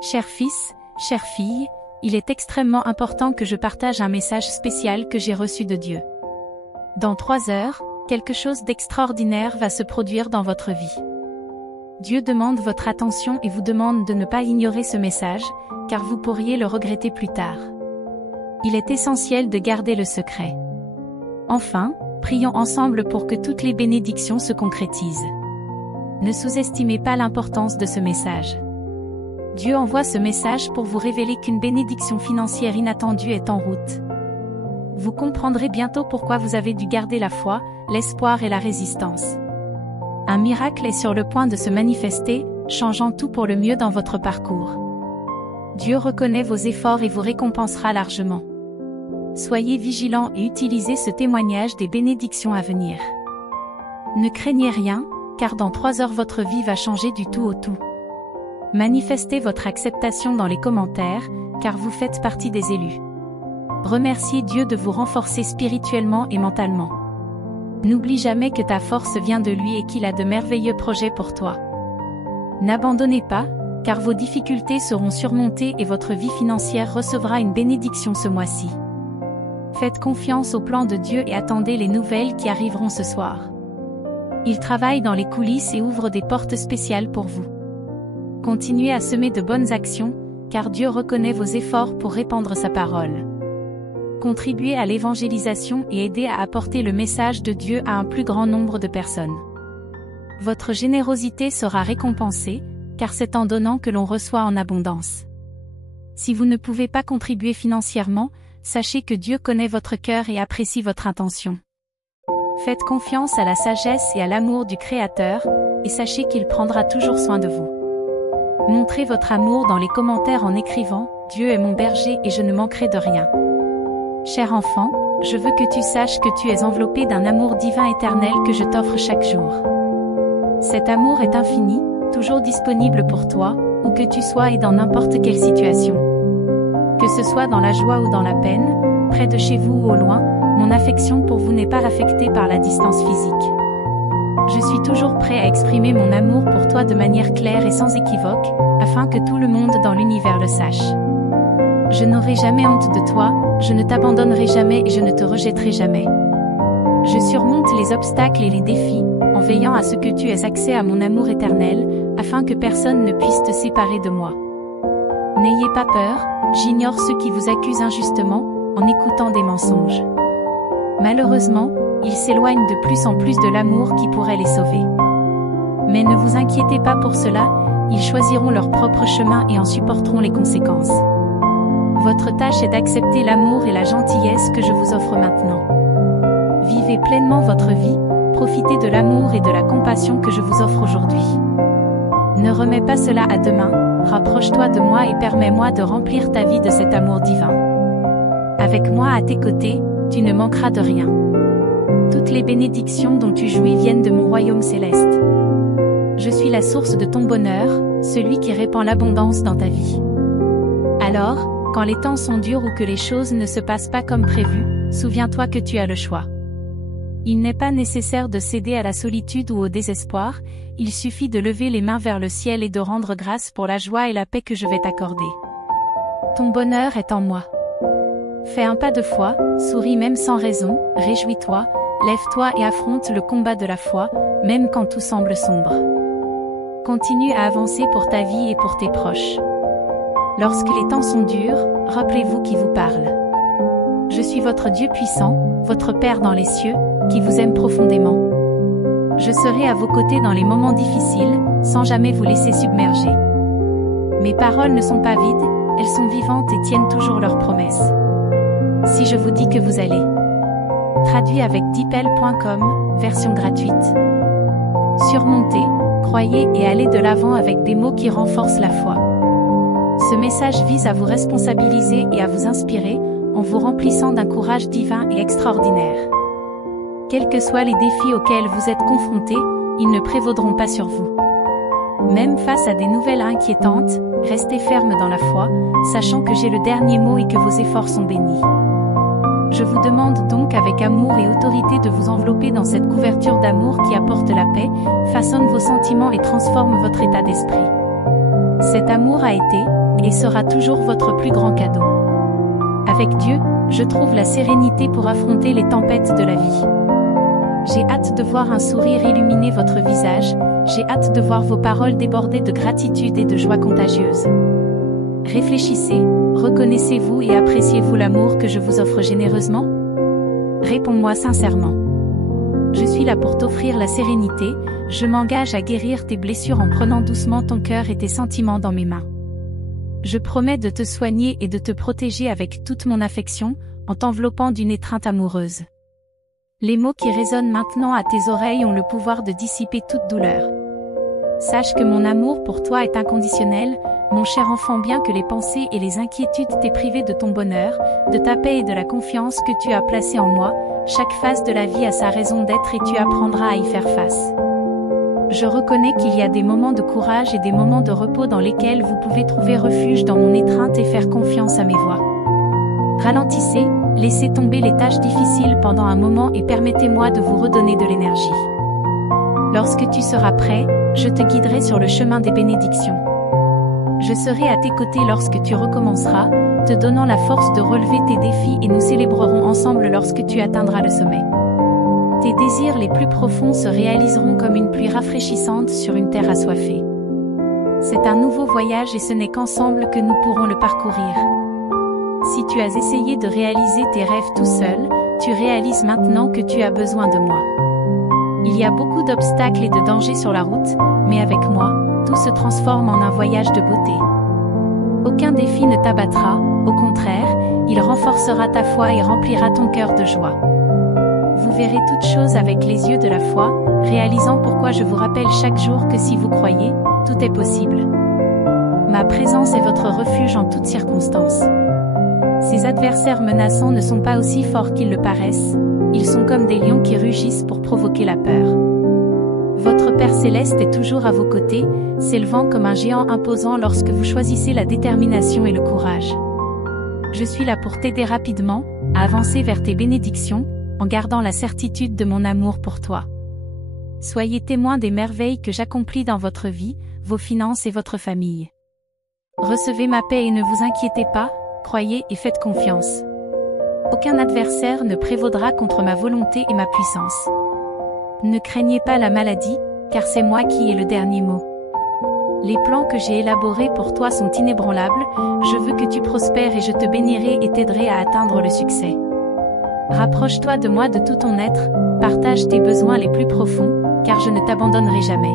Cher fils, chère fille, il est extrêmement important que je partage un message spécial que j'ai reçu de Dieu. Dans 3 heures, quelque chose d'extraordinaire va se produire dans votre vie. Dieu demande votre attention et vous demande de ne pas ignorer ce message, car vous pourriez le regretter plus tard. Il est essentiel de garder le secret. Enfin, prions ensemble pour que toutes les bénédictions se concrétisent. Ne sous-estimez pas l'importance de ce message. Dieu envoie ce message pour vous révéler qu'une bénédiction financière inattendue est en route. Vous comprendrez bientôt pourquoi vous avez dû garder la foi, l'espoir et la résistance. Un miracle est sur le point de se manifester, changeant tout pour le mieux dans votre parcours. Dieu reconnaît vos efforts et vous récompensera largement. Soyez vigilants et utilisez ce témoignage des bénédictions à venir. Ne craignez rien, car dans 3 heures votre vie va changer du tout au tout. Manifestez votre acceptation dans les commentaires, car vous faites partie des élus. Remerciez Dieu de vous renforcer spirituellement et mentalement. N'oublie jamais que ta force vient de lui et qu'il a de merveilleux projets pour toi. N'abandonnez pas, car vos difficultés seront surmontées et votre vie financière recevra une bénédiction ce mois-ci. Faites confiance au plan de Dieu et attendez les nouvelles qui arriveront ce soir. Il travaille dans les coulisses et ouvre des portes spéciales pour vous. Continuez à semer de bonnes actions, car Dieu reconnaît vos efforts pour répandre sa parole. Contribuez à l'évangélisation et aidez à apporter le message de Dieu à un plus grand nombre de personnes. Votre générosité sera récompensée, car c'est en donnant que l'on reçoit en abondance. Si vous ne pouvez pas contribuer financièrement, sachez que Dieu connaît votre cœur et apprécie votre intention. Faites confiance à la sagesse et à l'amour du Créateur, et sachez qu'il prendra toujours soin de vous. Montrez votre amour dans les commentaires en écrivant « Dieu est mon berger et je ne manquerai de rien ». Cher enfant, je veux que tu saches que tu es enveloppé d'un amour divin éternel que je t'offre chaque jour. Cet amour est infini, toujours disponible pour toi, où que tu sois et dans n'importe quelle situation. Que ce soit dans la joie ou dans la peine, près de chez vous ou au loin, mon affection pour vous n'est pas affectée par la distance physique. Je suis toujours prêt à exprimer mon amour pour toi de manière claire et sans équivoque, afin que tout le monde dans l'univers le sache. Je n'aurai jamais honte de toi, je ne t'abandonnerai jamais et je ne te rejetterai jamais. Je surmonte les obstacles et les défis, en veillant à ce que tu aies accès à mon amour éternel, afin que personne ne puisse te séparer de moi. N'ayez pas peur, j'ignore ceux qui vous accusent injustement, en écoutant des mensonges. Malheureusement, ils s'éloignent de plus en plus de l'amour qui pourrait les sauver. Mais ne vous inquiétez pas pour cela, ils choisiront leur propre chemin et en supporteront les conséquences. Votre tâche est d'accepter l'amour et la gentillesse que je vous offre maintenant. Vivez pleinement votre vie, profitez de l'amour et de la compassion que je vous offre aujourd'hui. Ne remets pas cela à demain, rapproche-toi de moi et permets-moi de remplir ta vie de cet amour divin. Avec moi à tes côtés, tu ne manqueras de rien. Toutes les bénédictions dont tu jouis viennent de mon royaume céleste. Je suis la source de ton bonheur, celui qui répand l'abondance dans ta vie. Alors, quand les temps sont durs ou que les choses ne se passent pas comme prévu, souviens-toi que tu as le choix. Il n'est pas nécessaire de céder à la solitude ou au désespoir, il suffit de lever les mains vers le ciel et de rendre grâce pour la joie et la paix que je vais t'accorder. Ton bonheur est en moi. Fais un pas de foi, souris même sans raison, réjouis-toi, lève-toi et affronte le combat de la foi, même quand tout semble sombre. Continue à avancer pour ta vie et pour tes proches. Lorsque les temps sont durs, rappelez-vous qui vous parle. Je suis votre Dieu puissant, votre Père dans les cieux, qui vous aime profondément. Je serai à vos côtés dans les moments difficiles, sans jamais vous laisser submerger. Mes paroles ne sont pas vides, elles sont vivantes et tiennent toujours leurs promesses. Si je vous dis que vous allez. Traduit avec deepl.com, version gratuite. Surmontez, croyez et allez de l'avant avec des mots qui renforcent la foi. Ce message vise à vous responsabiliser et à vous inspirer, en vous remplissant d'un courage divin et extraordinaire. Quels que soient les défis auxquels vous êtes confrontés, ils ne prévaudront pas sur vous. Même face à des nouvelles inquiétantes, restez ferme dans la foi, sachant que j'ai le dernier mot et que vos efforts sont bénis. Je vous demande donc avec amour et autorité de vous envelopper dans cette couverture d'amour qui apporte la paix, façonne vos sentiments et transforme votre état d'esprit. Cet amour a été, et sera toujours votre plus grand cadeau. Avec Dieu, je trouve la sérénité pour affronter les tempêtes de la vie. J'ai hâte de voir un sourire illuminer votre visage, j'ai hâte de voir vos paroles déborder de gratitude et de joie contagieuse. Réfléchissez, reconnaissez-vous et appréciez-vous l'amour que je vous offre généreusement? Réponds-moi sincèrement. Je suis là pour t'offrir la sérénité, je m'engage à guérir tes blessures en prenant doucement ton cœur et tes sentiments dans mes mains. Je promets de te soigner et de te protéger avec toute mon affection, en t'enveloppant d'une étreinte amoureuse. Les mots qui résonnent maintenant à tes oreilles ont le pouvoir de dissiper toute douleur. Sache que mon amour pour toi est inconditionnel, mon cher enfant, bien que les pensées et les inquiétudes t'aient privé de ton bonheur, de ta paix et de la confiance que tu as placée en moi, chaque phase de la vie a sa raison d'être et tu apprendras à y faire face. Je reconnais qu'il y a des moments de courage et des moments de repos dans lesquels vous pouvez trouver refuge dans mon étreinte et faire confiance à mes voies. Ralentissez, laissez tomber les tâches difficiles pendant un moment et permettez-moi de vous redonner de l'énergie. Lorsque tu seras prêt, je te guiderai sur le chemin des bénédictions. Je serai à tes côtés lorsque tu recommenceras, te donnant la force de relever tes défis et nous célébrerons ensemble lorsque tu atteindras le sommet. Tes désirs les plus profonds se réaliseront comme une pluie rafraîchissante sur une terre assoiffée. C'est un nouveau voyage et ce n'est qu'ensemble que nous pourrons le parcourir. Si tu as essayé de réaliser tes rêves tout seul, tu réalises maintenant que tu as besoin de moi. Il y a beaucoup d'obstacles et de dangers sur la route, mais avec moi, tout se transforme en un voyage de beauté. Aucun défi ne t'abattra, au contraire, il renforcera ta foi et remplira ton cœur de joie. Vous verrez toutes choses avec les yeux de la foi, réalisant pourquoi je vous rappelle chaque jour que si vous croyez, tout est possible. Ma présence est votre refuge en toutes circonstances. Ces adversaires menaçants ne sont pas aussi forts qu'ils le paraissent, ils sont comme des lions qui rugissent pour provoquer la peur. Votre Père Céleste est toujours à vos côtés, s'élevant comme un géant imposant lorsque vous choisissez la détermination et le courage. Je suis là pour t'aider rapidement, à avancer vers tes bénédictions, en gardant la certitude de mon amour pour toi. Soyez témoins des merveilles que j'accomplis dans votre vie, vos finances et votre famille. Recevez ma paix et ne vous inquiétez pas, croyez et faites confiance. Aucun adversaire ne prévaudra contre ma volonté et ma puissance. Ne craignez pas la maladie, car c'est moi qui ai le dernier mot. Les plans que j'ai élaborés pour toi sont inébranlables, je veux que tu prospères et je te bénirai et t'aiderai à atteindre le succès. Rapproche-toi de moi de tout ton être, partage tes besoins les plus profonds, car je ne t'abandonnerai jamais.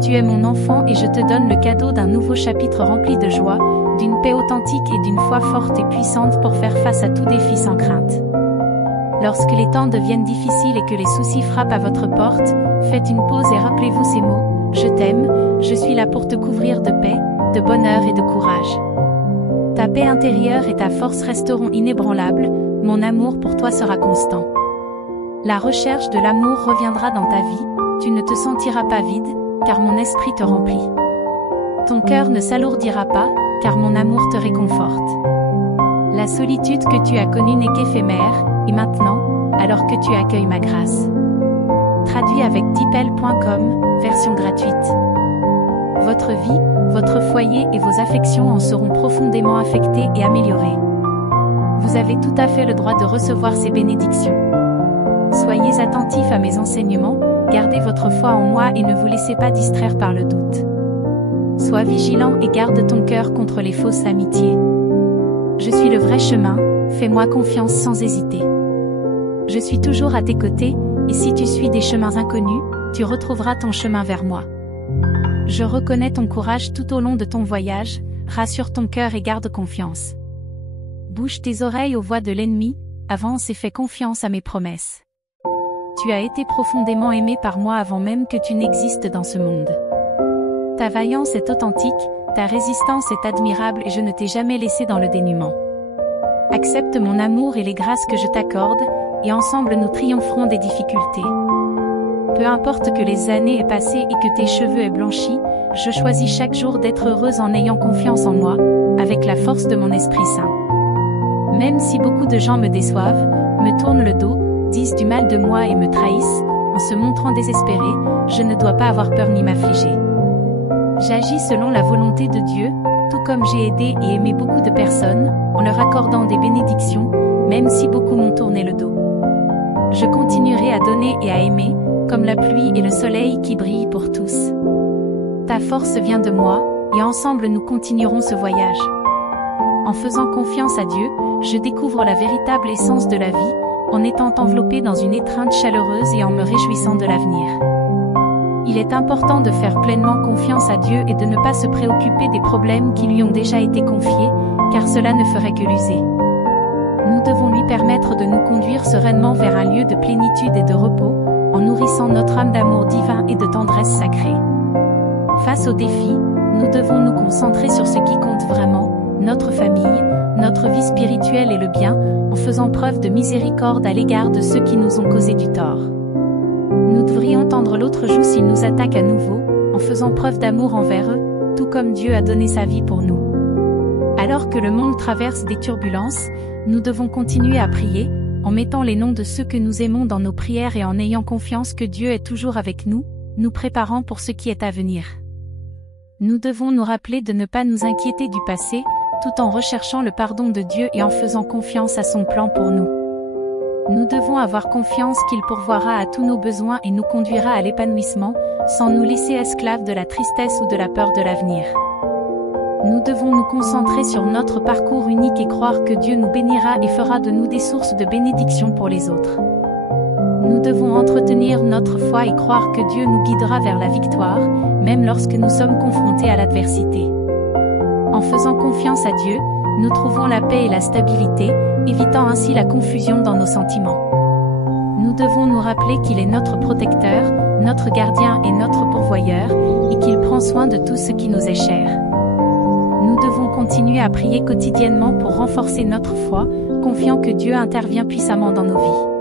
Tu es mon enfant et je te donne le cadeau d'un nouveau chapitre rempli de joie, d'une paix authentique et d'une foi forte et puissante pour faire face à tout défi sans crainte. Lorsque les temps deviennent difficiles et que les soucis frappent à votre porte, faites une pause et rappelez-vous ces mots, je t'aime, je suis là pour te couvrir de paix, de bonheur et de courage. Ta paix intérieure et ta force resteront inébranlables, mon amour pour toi sera constant. La recherche de l'amour reviendra dans ta vie, tu ne te sentiras pas vide, car mon esprit te remplit. Ton cœur ne s'alourdira pas, car mon amour te réconforte. La solitude que tu as connue n'est qu'éphémère, et maintenant, alors que tu accueilles ma grâce. Traduit avec dipel.com, version gratuite. Votre vie, votre foyer et vos affections en seront profondément affectés et améliorés. Vous avez tout à fait le droit de recevoir ces bénédictions. Soyez attentifs à mes enseignements, gardez votre foi en moi et ne vous laissez pas distraire par le doute. Sois vigilant et garde ton cœur contre les fausses amitiés. Je suis le vrai chemin, fais-moi confiance sans hésiter. Je suis toujours à tes côtés, et si tu suis des chemins inconnus, tu retrouveras ton chemin vers moi. Je reconnais ton courage tout au long de ton voyage, rassure ton cœur et garde confiance. Bouge tes oreilles aux voix de l'ennemi, avance et fais confiance à mes promesses. Tu as été profondément aimé par moi avant même que tu n'existes dans ce monde. Ta vaillance est authentique, ta résistance est admirable et je ne t'ai jamais laissé dans le dénuement. Accepte mon amour et les grâces que je t'accorde, et ensemble nous triompherons des difficultés. Peu importe que les années aient passé et que tes cheveux aient blanchi, je choisis chaque jour d'être heureuse en ayant confiance en moi, avec la force de mon Esprit Saint. Même si beaucoup de gens me déçoivent, me tournent le dos, disent du mal de moi et me trahissent, en se montrant désespérés, je ne dois pas avoir peur ni m'affliger. J'agis selon la volonté de Dieu, tout comme j'ai aidé et aimé beaucoup de personnes, en leur accordant des bénédictions, même si beaucoup m'ont tourné le dos. Je continuerai à donner et à aimer, comme la pluie et le soleil qui brillent pour tous. Ta force vient de moi, et ensemble nous continuerons ce voyage. En faisant confiance à Dieu, je découvre la véritable essence de la vie, en étant enveloppé dans une étreinte chaleureuse et en me réjouissant de l'avenir. Il est important de faire pleinement confiance à Dieu et de ne pas se préoccuper des problèmes qui lui ont déjà été confiés, car cela ne ferait que l'user. Nous devons lui permettre de nous conduire sereinement vers un lieu de plénitude et de repos, en nourrissant notre âme d'amour divin et de tendresse sacrée. Face aux défis, nous devons nous concentrer sur ce qui compte vraiment, notre famille, notre vie spirituelle et le bien, en faisant preuve de miséricorde à l'égard de ceux qui nous ont causé du tort. Nous devrions tendre l'autre joue s'ils nous attaquent à nouveau, en faisant preuve d'amour envers eux, tout comme Dieu a donné sa vie pour nous. Alors que le monde traverse des turbulences, nous devons continuer à prier, en mettant les noms de ceux que nous aimons dans nos prières et en ayant confiance que Dieu est toujours avec nous, nous préparant pour ce qui est à venir. Nous devons nous rappeler de ne pas nous inquiéter du passé, tout en recherchant le pardon de Dieu et en faisant confiance à son plan pour nous. Nous devons avoir confiance qu'il pourvoira à tous nos besoins et nous conduira à l'épanouissement, sans nous laisser esclaves de la tristesse ou de la peur de l'avenir. Nous devons nous concentrer sur notre parcours unique et croire que Dieu nous bénira et fera de nous des sources de bénédiction pour les autres. Nous devons entretenir notre foi et croire que Dieu nous guidera vers la victoire, même lorsque nous sommes confrontés à l'adversité. En faisant confiance à Dieu, nous trouvons la paix et la stabilité, évitant ainsi la confusion dans nos sentiments. Nous devons nous rappeler qu'il est notre protecteur, notre gardien et notre pourvoyeur, et qu'il prend soin de tout ce qui nous est cher. Nous devons continuer à prier quotidiennement pour renforcer notre foi, confiant que Dieu intervient puissamment dans nos vies.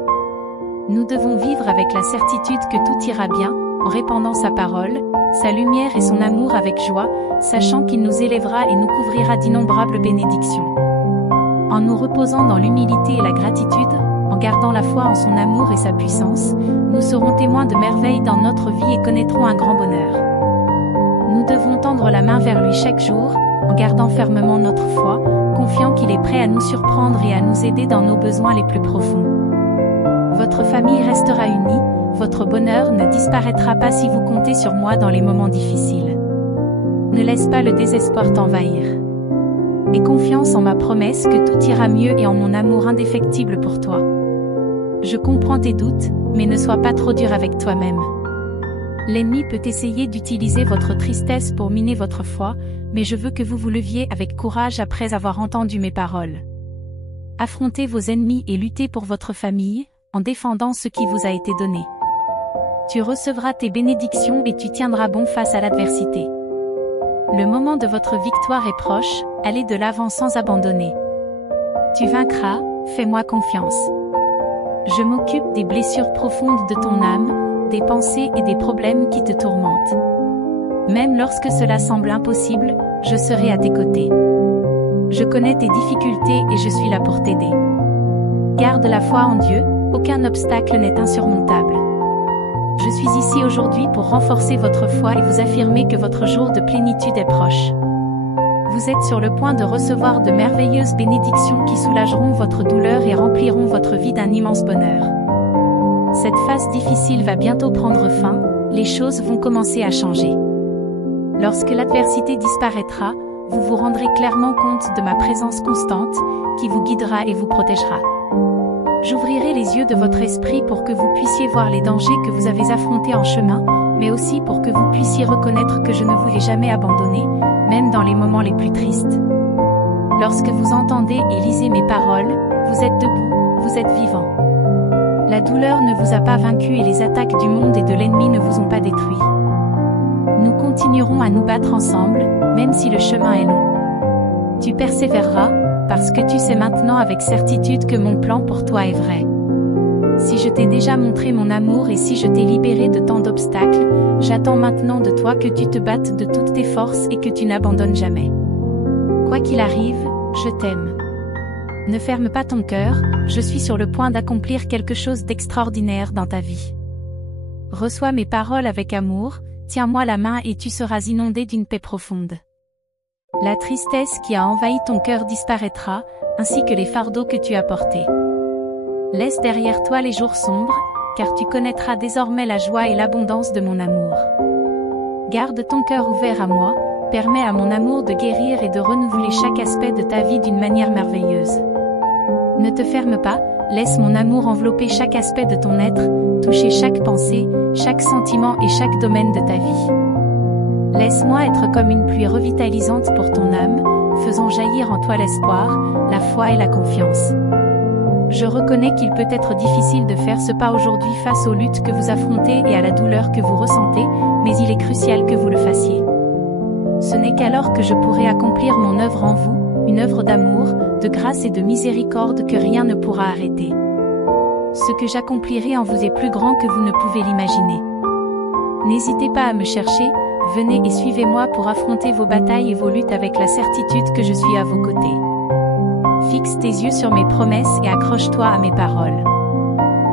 Nous devons vivre avec la certitude que tout ira bien, en répandant sa parole, sa lumière et son amour avec joie, sachant qu'il nous élèvera et nous couvrira d'innombrables bénédictions. En nous reposant dans l'humilité et la gratitude, en gardant la foi en son amour et sa puissance, nous serons témoins de merveilles dans notre vie et connaîtrons un grand bonheur. Nous devons tendre la main vers lui chaque jour, en gardant fermement notre foi, confiant qu'il est prêt à nous surprendre et à nous aider dans nos besoins les plus profonds. Votre famille restera unie, votre bonheur ne disparaîtra pas si vous comptez sur moi dans les moments difficiles. Ne laisse pas le désespoir t'envahir. Aie confiance en ma promesse que tout ira mieux et en mon amour indéfectible pour toi. Je comprends tes doutes, mais ne sois pas trop dur avec toi-même. L'ennemi peut essayer d'utiliser votre tristesse pour miner votre foi, mais je veux que vous vous leviez avec courage après avoir entendu mes paroles. Affrontez vos ennemis et luttez pour votre famille, en défendant ce qui vous a été donné. Tu recevras tes bénédictions et tu tiendras bon face à l'adversité. Le moment de votre victoire est proche, allez de l'avant sans abandonner. Tu vaincras, fais-moi confiance. Je m'occupe des blessures profondes de ton âme, des pensées et des problèmes qui te tourmentent. Même lorsque cela semble impossible, je serai à tes côtés. Je connais tes difficultés et je suis là pour t'aider. Garde la foi en Dieu, aucun obstacle n'est insurmontable. Je suis ici aujourd'hui pour renforcer votre foi et vous affirmer que votre jour de plénitude est proche. Vous êtes sur le point de recevoir de merveilleuses bénédictions qui soulageront votre douleur et rempliront votre vie d'un immense bonheur. Cette phase difficile va bientôt prendre fin, les choses vont commencer à changer. Lorsque l'adversité disparaîtra, vous vous rendrez clairement compte de ma présence constante, qui vous guidera et vous protégera. J'ouvrirai les yeux de votre esprit pour que vous puissiez voir les dangers que vous avez affrontés en chemin, mais aussi pour que vous puissiez reconnaître que je ne vous ai jamais abandonné, même dans les moments les plus tristes. Lorsque vous entendez et lisez mes paroles, vous êtes debout, vous êtes vivant. La douleur ne vous a pas vaincu et les attaques du monde et de l'ennemi ne vous ont pas détruit. Nous continuerons à nous battre ensemble, même si le chemin est long. Tu persévéreras, parce que tu sais maintenant avec certitude que mon plan pour toi est vrai. Si je t'ai déjà montré mon amour et si je t'ai libéré de tant d'obstacles, j'attends maintenant de toi que tu te battes de toutes tes forces et que tu n'abandonnes jamais. Quoi qu'il arrive, je t'aime. Ne ferme pas ton cœur, je suis sur le point d'accomplir quelque chose d'extraordinaire dans ta vie. Reçois mes paroles avec amour, Tiens-moi la main et tu seras inondé d'une paix profonde. La tristesse qui a envahi ton cœur disparaîtra, ainsi que les fardeaux que tu as portés. Laisse derrière toi les jours sombres, car tu connaîtras désormais la joie et l'abondance de mon amour. Garde ton cœur ouvert à moi, permets à mon amour de guérir et de renouveler chaque aspect de ta vie d'une manière merveilleuse. Ne te ferme pas, laisse mon amour envelopper chaque aspect de ton être, toucher chaque pensée, chaque sentiment et chaque domaine de ta vie. Laisse-moi être comme une pluie revitalisante pour ton âme, faisant jaillir en toi l'espoir, la foi et la confiance. Je reconnais qu'il peut être difficile de faire ce pas aujourd'hui face aux luttes que vous affrontez et à la douleur que vous ressentez, mais il est crucial que vous le fassiez. Ce n'est qu'alors que je pourrai accomplir mon œuvre en vous, une œuvre d'amour, de grâce et de miséricorde que rien ne pourra arrêter. Ce que j'accomplirai en vous est plus grand que vous ne pouvez l'imaginer. N'hésitez pas à me chercher, venez et suivez-moi pour affronter vos batailles et vos luttes avec la certitude que je suis à vos côtés. Fixe tes yeux sur mes promesses et accroche-toi à mes paroles.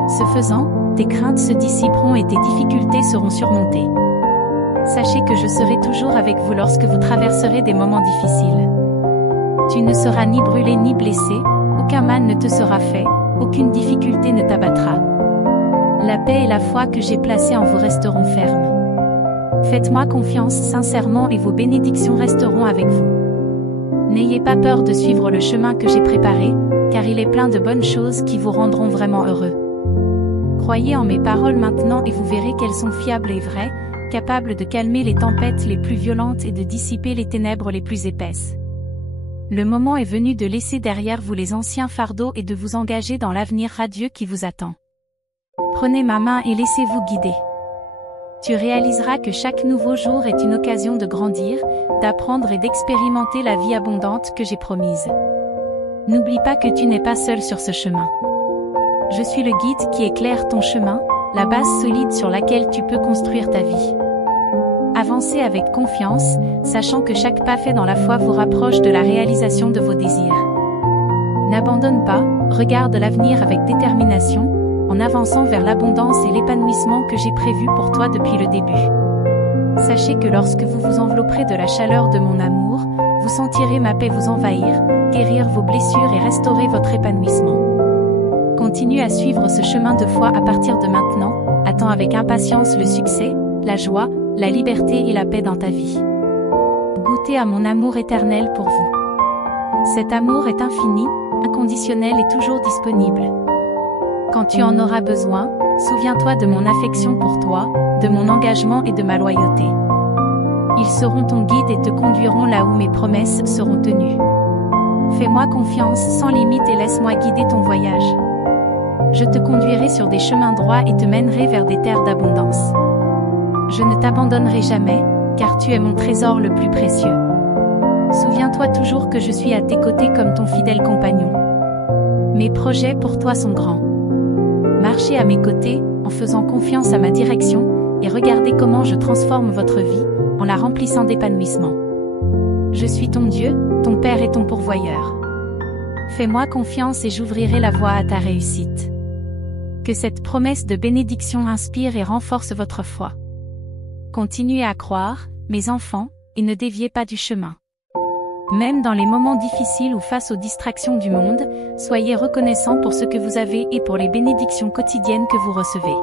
Ce faisant, tes craintes se dissiperont et tes difficultés seront surmontées. Sachez que je serai toujours avec vous lorsque vous traverserez des moments difficiles. Tu ne seras ni brûlé ni blessé, aucun mal ne te sera fait, aucune difficulté ne t'abattra. La paix et la foi que j'ai placées en vous resteront fermes. Faites-moi confiance sincèrement et vos bénédictions resteront avec vous. N'ayez pas peur de suivre le chemin que j'ai préparé, car il est plein de bonnes choses qui vous rendront vraiment heureux. Croyez en mes paroles maintenant et vous verrez qu'elles sont fiables et vraies, capables de calmer les tempêtes les plus violentes et de dissiper les ténèbres les plus épaisses. Le moment est venu de laisser derrière vous les anciens fardeaux et de vous engager dans l'avenir radieux qui vous attend. Prenez ma main et laissez-vous guider. Tu réaliseras que chaque nouveau jour est une occasion de grandir, d'apprendre et d'expérimenter la vie abondante que j'ai promise. N'oublie pas que tu n'es pas seul sur ce chemin. Je suis le guide qui éclaire ton chemin, la base solide sur laquelle tu peux construire ta vie. Avancez avec confiance, sachant que chaque pas fait dans la foi vous rapproche de la réalisation de vos désirs. N'abandonne pas, regarde l'avenir avec détermination, en avançant vers l'abondance et l'épanouissement que j'ai prévu pour toi depuis le début. Sachez que lorsque vous vous envelopperez de la chaleur de mon amour, vous sentirez ma paix vous envahir, guérir vos blessures et restaurer votre épanouissement. Continue à suivre ce chemin de foi à partir de maintenant, attends avec impatience le succès, la joie, la liberté et la paix dans ta vie. Goûtez à mon amour éternel pour vous. Cet amour est infini, inconditionnel et toujours disponible. Quand tu en auras besoin, souviens-toi de mon affection pour toi, de mon engagement et de ma loyauté. Ils seront ton guide et te conduiront là où mes promesses seront tenues. Fais-moi confiance sans limite et laisse-moi guider ton voyage. Je te conduirai sur des chemins droits et te mènerai vers des terres d'abondance. Je ne t'abandonnerai jamais, car tu es mon trésor le plus précieux. Souviens-toi toujours que je suis à tes côtés comme ton fidèle compagnon. Mes projets pour toi sont grands. Marchez à mes côtés, en faisant confiance à ma direction, et regardez comment je transforme votre vie, en la remplissant d'épanouissement. Je suis ton Dieu, ton Père et ton pourvoyeur. Fais-moi confiance et j'ouvrirai la voie à ta réussite. Que cette promesse de bénédiction inspire et renforce votre foi. Continuez à croire, mes enfants, et ne déviez pas du chemin. Même dans les moments difficiles ou face aux distractions du monde, soyez reconnaissants pour ce que vous avez et pour les bénédictions quotidiennes que vous recevez.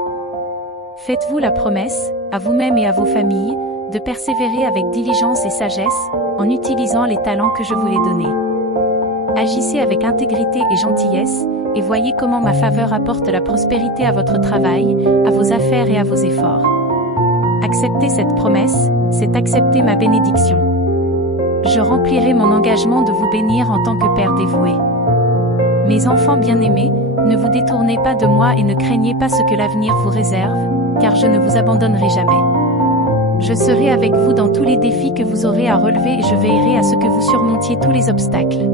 Faites-vous la promesse, à vous-même et à vos familles, de persévérer avec diligence et sagesse, en utilisant les talents que je vous ai donnés. Agissez avec intégrité et gentillesse, et voyez comment ma faveur apporte la prospérité à votre travail, à vos affaires et à vos efforts. Accepter cette promesse, c'est accepter ma bénédiction. Je remplirai mon engagement de vous bénir en tant que Père dévoué. Mes enfants bien-aimés, ne vous détournez pas de moi et ne craignez pas ce que l'avenir vous réserve, car je ne vous abandonnerai jamais. Je serai avec vous dans tous les défis que vous aurez à relever et je veillerai à ce que vous surmontiez tous les obstacles.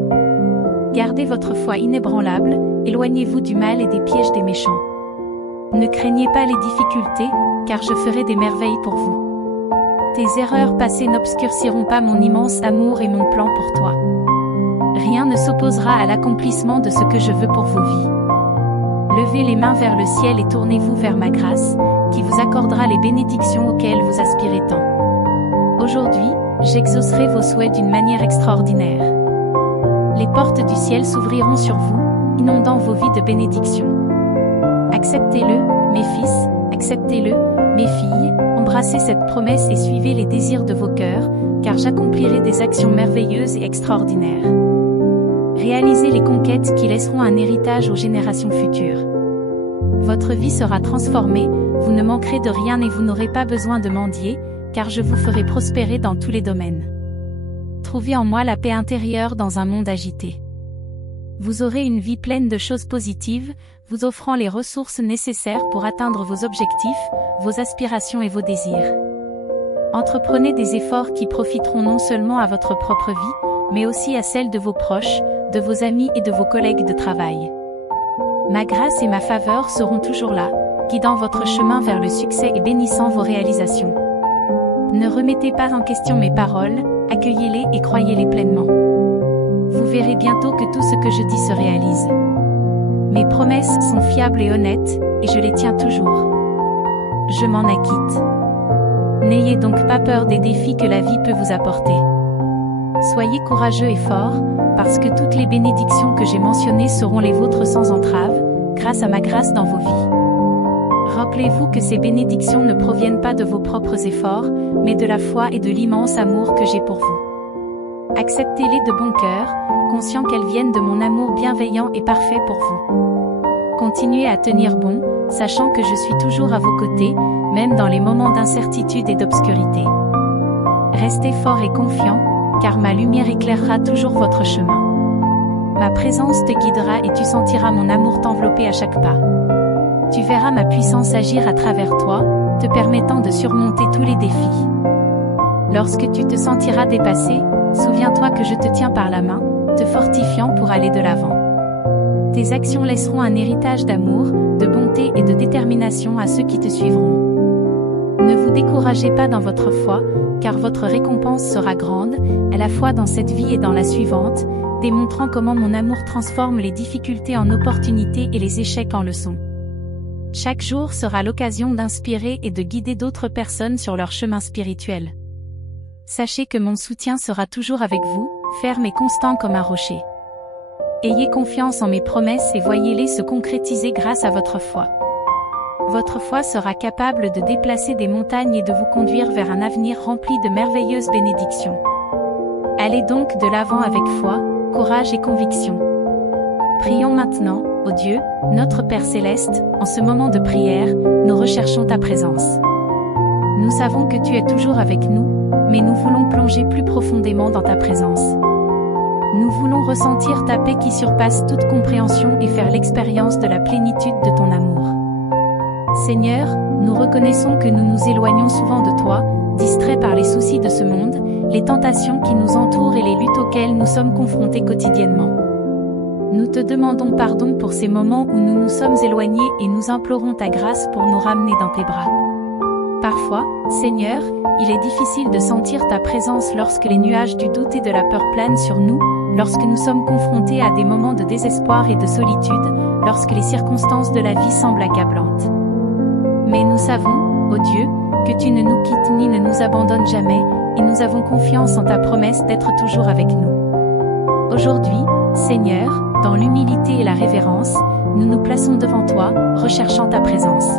Gardez votre foi inébranlable, éloignez-vous du mal et des pièges des méchants. Ne craignez pas les difficultés, car je ferai des merveilles pour vous. Tes erreurs passées n'obscurciront pas mon immense amour et mon plan pour toi. Rien ne s'opposera à l'accomplissement de ce que je veux pour vos vies. Levez les mains vers le ciel et tournez-vous vers ma grâce, qui vous accordera les bénédictions auxquelles vous aspirez tant. Aujourd'hui, j'exaucerai vos souhaits d'une manière extraordinaire. Les portes du ciel s'ouvriront sur vous, inondant vos vies de bénédictions. Acceptez-le, mes fils, acceptez-le, mes filles, embrassez cette promesse et suivez les désirs de vos cœurs, car j'accomplirai des actions merveilleuses et extraordinaires. Réalisez les conquêtes qui laisseront un héritage aux générations futures. Votre vie sera transformée, vous ne manquerez de rien et vous n'aurez pas besoin de mendier, car je vous ferai prospérer dans tous les domaines. Trouvez en moi la paix intérieure dans un monde agité. Vous aurez une vie pleine de choses positives, vous offrant les ressources nécessaires pour atteindre vos objectifs, vos aspirations et vos désirs. Entreprenez des efforts qui profiteront non seulement à votre propre vie, mais aussi à celle de vos proches, de vos amis et de vos collègues de travail. Ma grâce et ma faveur seront toujours là, guidant votre chemin vers le succès et bénissant vos réalisations. Ne remettez pas en question mes paroles, accueillez-les et croyez-les pleinement. Vous verrez bientôt que tout ce que je dis se réalise. Mes promesses sont fiables et honnêtes, et je les tiens toujours. Je m'en acquitte. N'ayez donc pas peur des défis que la vie peut vous apporter. Soyez courageux et forts, parce que toutes les bénédictions que j'ai mentionnées seront les vôtres sans entrave, grâce à ma grâce dans vos vies. Rappelez-vous que ces bénédictions ne proviennent pas de vos propres efforts, mais de la foi et de l'immense amour que j'ai pour vous. Acceptez-les de bon cœur, conscient qu'elles viennent de mon amour bienveillant et parfait pour vous. Continuez à tenir bon, sachant que je suis toujours à vos côtés, même dans les moments d'incertitude et d'obscurité. Restez forts et confiants, car ma lumière éclairera toujours votre chemin. Ma présence te guidera et tu sentiras mon amour t'envelopper à chaque pas. Tu verras ma puissance agir à travers toi, te permettant de surmonter tous les défis. Lorsque tu te sentiras dépassé, souviens-toi que je te tiens par la main, te fortifiant pour aller de l'avant. Tes actions laisseront un héritage d'amour, de bonté et de détermination à ceux qui te suivront. Ne vous découragez pas dans votre foi, car votre récompense sera grande, à la fois dans cette vie et dans la suivante, démontrant comment mon amour transforme les difficultés en opportunités et les échecs en leçons. Chaque jour sera l'occasion d'inspirer et de guider d'autres personnes sur leur chemin spirituel. Sachez que mon soutien sera toujours avec vous, ferme et constant comme un rocher. Ayez confiance en mes promesses et voyez-les se concrétiser grâce à votre foi. Votre foi sera capable de déplacer des montagnes et de vous conduire vers un avenir rempli de merveilleuses bénédictions. Allez donc de l'avant avec foi, courage et conviction. Prions maintenant, ô Dieu, notre Père Céleste, en ce moment de prière, nous recherchons ta présence. Nous savons que tu es toujours avec nous, mais nous voulons plonger plus profondément dans ta présence. Nous voulons ressentir ta paix qui surpasse toute compréhension et faire l'expérience de la plénitude de ton amour. Seigneur, nous reconnaissons que nous nous éloignons souvent de toi, distraits par les soucis de ce monde, les tentations qui nous entourent et les luttes auxquelles nous sommes confrontés quotidiennement. Nous te demandons pardon pour ces moments où nous nous sommes éloignés et nous implorons ta grâce pour nous ramener dans tes bras. Parfois, Seigneur, il est difficile de sentir ta présence lorsque les nuages du doute et de la peur planent sur nous, lorsque nous sommes confrontés à des moments de désespoir et de solitude, lorsque les circonstances de la vie semblent accablantes. Mais nous savons, ô Dieu, que tu ne nous quittes ni ne nous abandonnes jamais, et nous avons confiance en ta promesse d'être toujours avec nous. Aujourd'hui, Seigneur, dans l'humilité et la révérence, nous nous plaçons devant toi, recherchant ta présence.